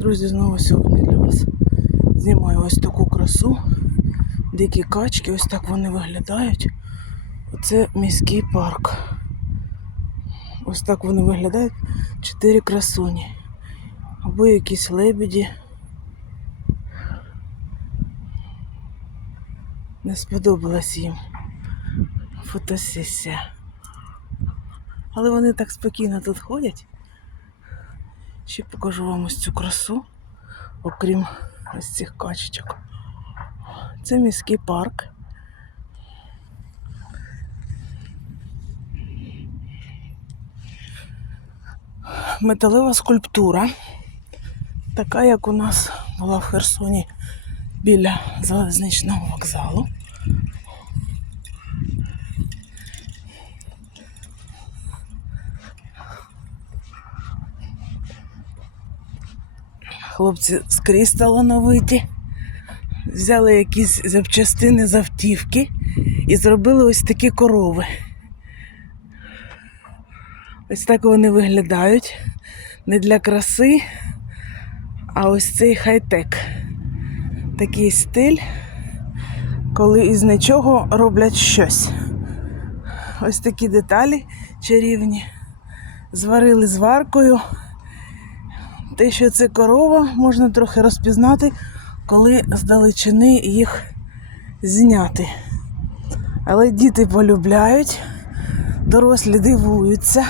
Друзі, знову сьогодні для вас знімаю ось таку красу. Дикі качки, ось так вони виглядають. Оце міський парк. Ось так вони виглядають. Чотири красуні. Або якісь лебеді. Не сподобалась їм фотосесія. Але вони так спокійно тут ходять. Ще покажу вам ось цю красу, окрім ось цих качечок. Це міський парк. Металева скульптура, така як у нас була в Херсоні біля залізничного вокзалу. Хлопці скрізь талановиті. Взяли якісь запчастини з автівки і зробили ось такі корови. Ось так вони виглядають. Не для краси, а ось цей хай-тек. Такий стиль, коли із нічого роблять щось. Ось такі деталі чарівні. Зварили зваркою. Те, що це корова, можна трохи розпізнати, коли здалечини їх зняти. Але діти полюбляють, дорослі дивуються.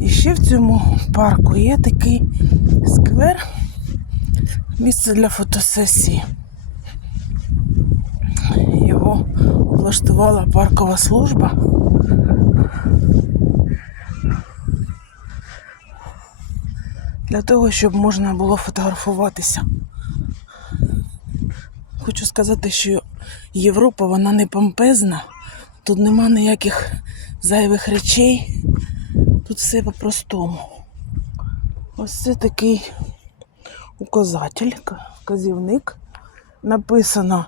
І ще в цьому парку є такий сквер, місце для фотосесії. Його облаштувала паркова служба. Для того, щоб можна було фотографуватися. Хочу сказати, що Європа вона не помпезна, тут нема ніяких зайвих речей, тут все по-простому. Ось це такий указатель, вказівник. Написано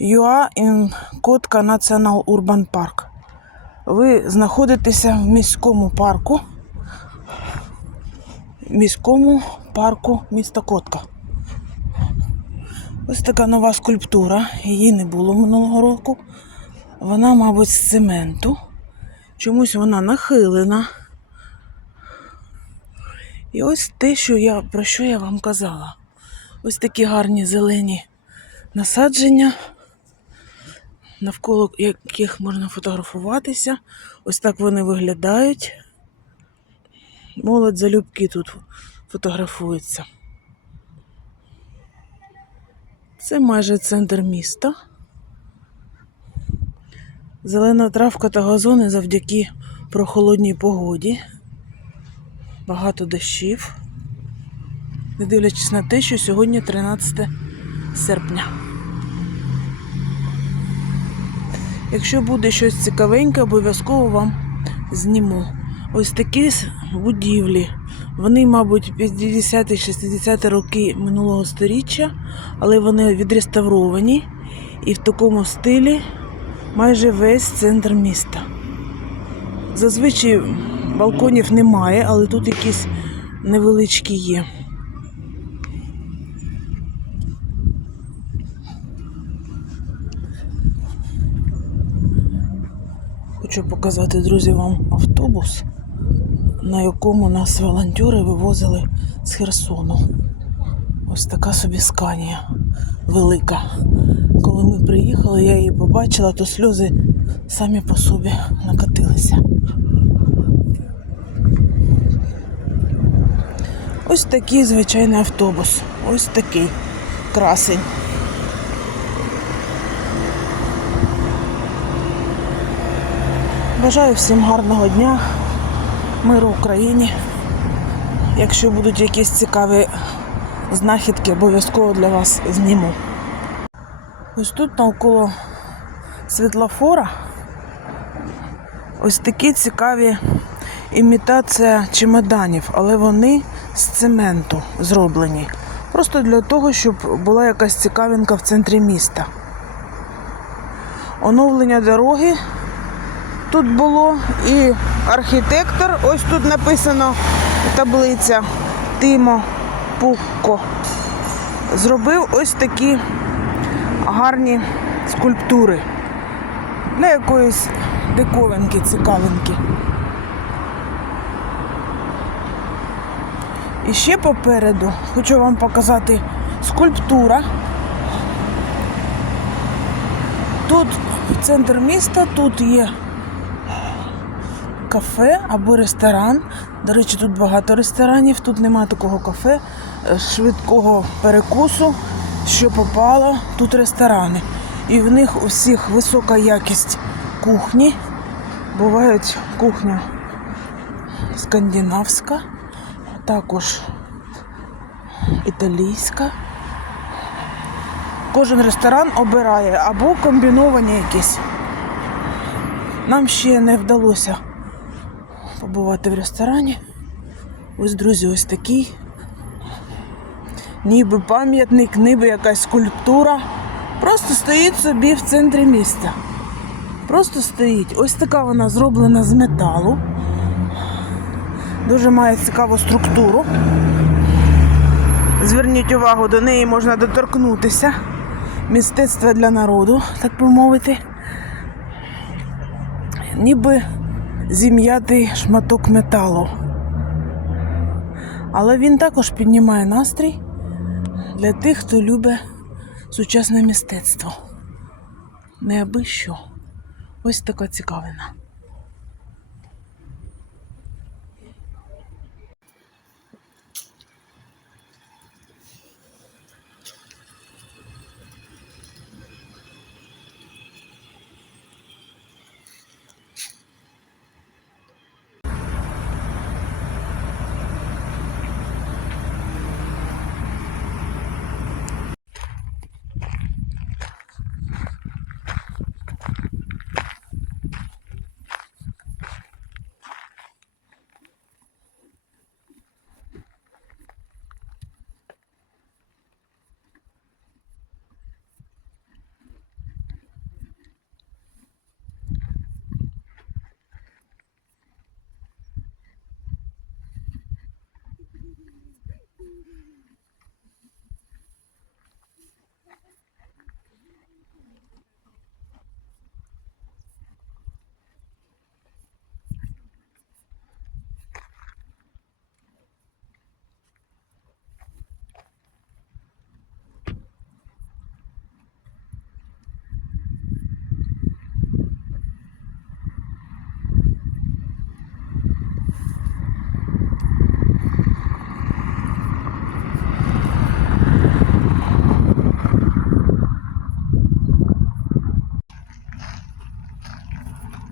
are in Котка National Urban Park. Ви знаходитеся в міському парку міському парку міста Котка. Ось така нова скульптура. Її не було минулого року. Вона, мабуть, з цементу. Чомусь вона нахилена. І ось те, що я, про що я вам казала. Ось такі гарні зелені насадження, навколо яких можна фотографуватися. Ось так вони виглядають. Молодь залюбки тут фотографується. Це майже центр міста. Зелена травка та газони завдяки прохолодній погоді. Багато дощів. Не дивлячись на те, що сьогодні 13 серпня. Якщо буде щось цікавеньке, обов'язково вам зніму. Ось такі будівлі. Вони, мабуть, 50-60 роки минулого століття, але вони відреставровані і в такому стилі майже весь центр міста. Зазвичай балконів немає, але тут якісь невеличкі є. Хочу показати, друзі, вам автобус, на якому нас волонтери вивозили з Херсону. Ось така собі сканія велика. Коли ми приїхали, я її побачила, то сльози самі по собі накатилися. Ось такий звичайний автобус. Ось такий красень. Бажаю всім гарного дня, миру Україні. Якщо будуть якісь цікаві знахідки, обов'язково для вас зніму. Ось тут навколо світлофора ось такі цікаві імітація чемоданів, але вони з цементу зроблені. Просто для того, щоб була якась цікавинка в центрі міста. Оновлення дороги тут було і архітектор, ось тут написано таблиця. Тимо Пукко зробив ось такі гарні скульптури для якоїсь диковинки, цікавинки. І ще попереду хочу вам показати скульптура. Тут центр міста, тут є кафе або ресторан. До речі, тут багато ресторанів, тут немає такого кафе, е, швидкого перекусу, що попало, тут ресторани. І в них у всіх висока якість кухні. Бувають кухня скандинавська, також італійська. Кожен ресторан обирає або комбіновані якісь. Нам ще не вдалося побувати в ресторані. Ось, друзі, ось такий. Ніби пам'ятник, ніби якась скульптура. Просто стоїть собі в центрі міста. Просто стоїть. Ось така вона зроблена з металу. Дуже має цікаву структуру. Зверніть увагу, до неї можна доторкнутися. Мистецтво для народу, так би мовити. Ніби зім'ятий шматок металу. Але він також піднімає настрій для тих, хто любить сучасне мистецтво. Не аби що. Ось така цікавина.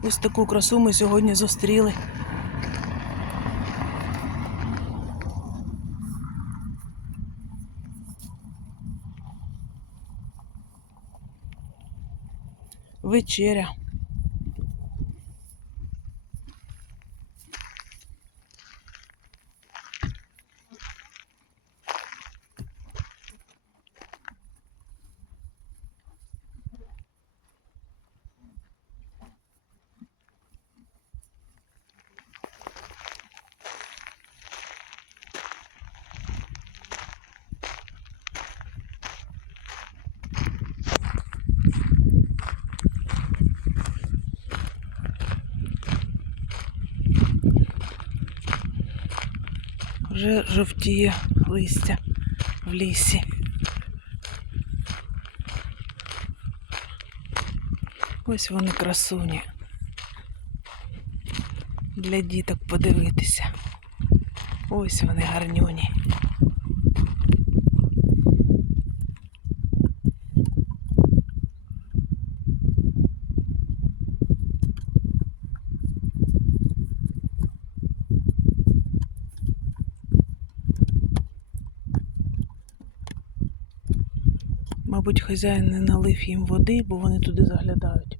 Ось таку красу ми сьогодні зустріли. Вечеря. Вже жовтіє листя в лісі. Ось вони красуні. Для діток подивитися. Ось вони гарнюні. Мабуть, хазяїн не налив їм води, бо вони туди заглядають.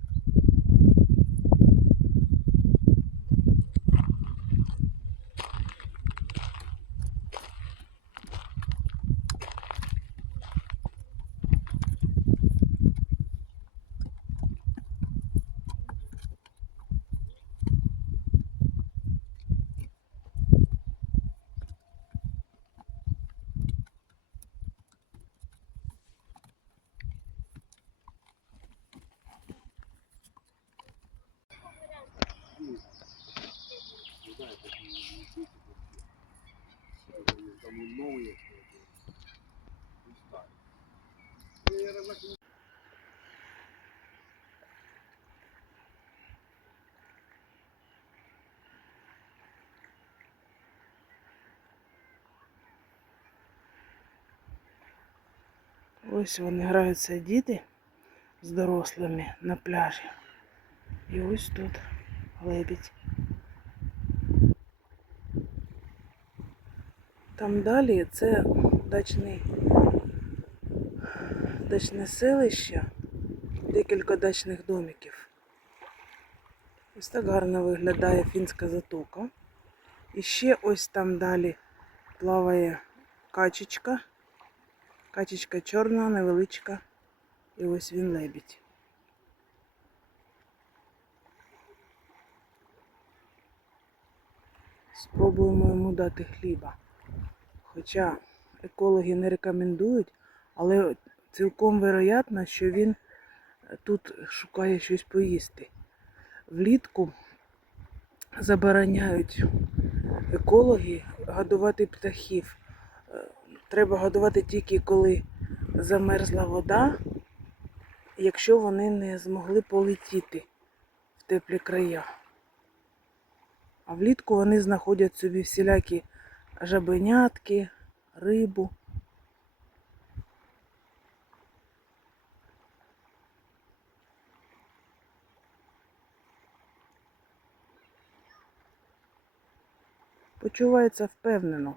Ось вони граються діти з дорослими на пляжі. І ось тут Лебідь. Там далі це дачний, дачне селище, декілька дачних домиків. Ось так гарно виглядає фінська затока. І ще ось там далі плаває качечка. Качечка чорна, невеличка. І ось він лебідь. Спробуємо йому дати хліба. Хоча екологи не рекомендують, але цілком вероятно, що він тут шукає щось поїсти. Влітку забороняють екологи годувати птахів. Е, Треба годувати тільки коли замерзла вода, якщо вони не змогли полетіти в теплі края. А влітку вони знаходять собі всілякі жабенятки, рибу. Почувається впевнено.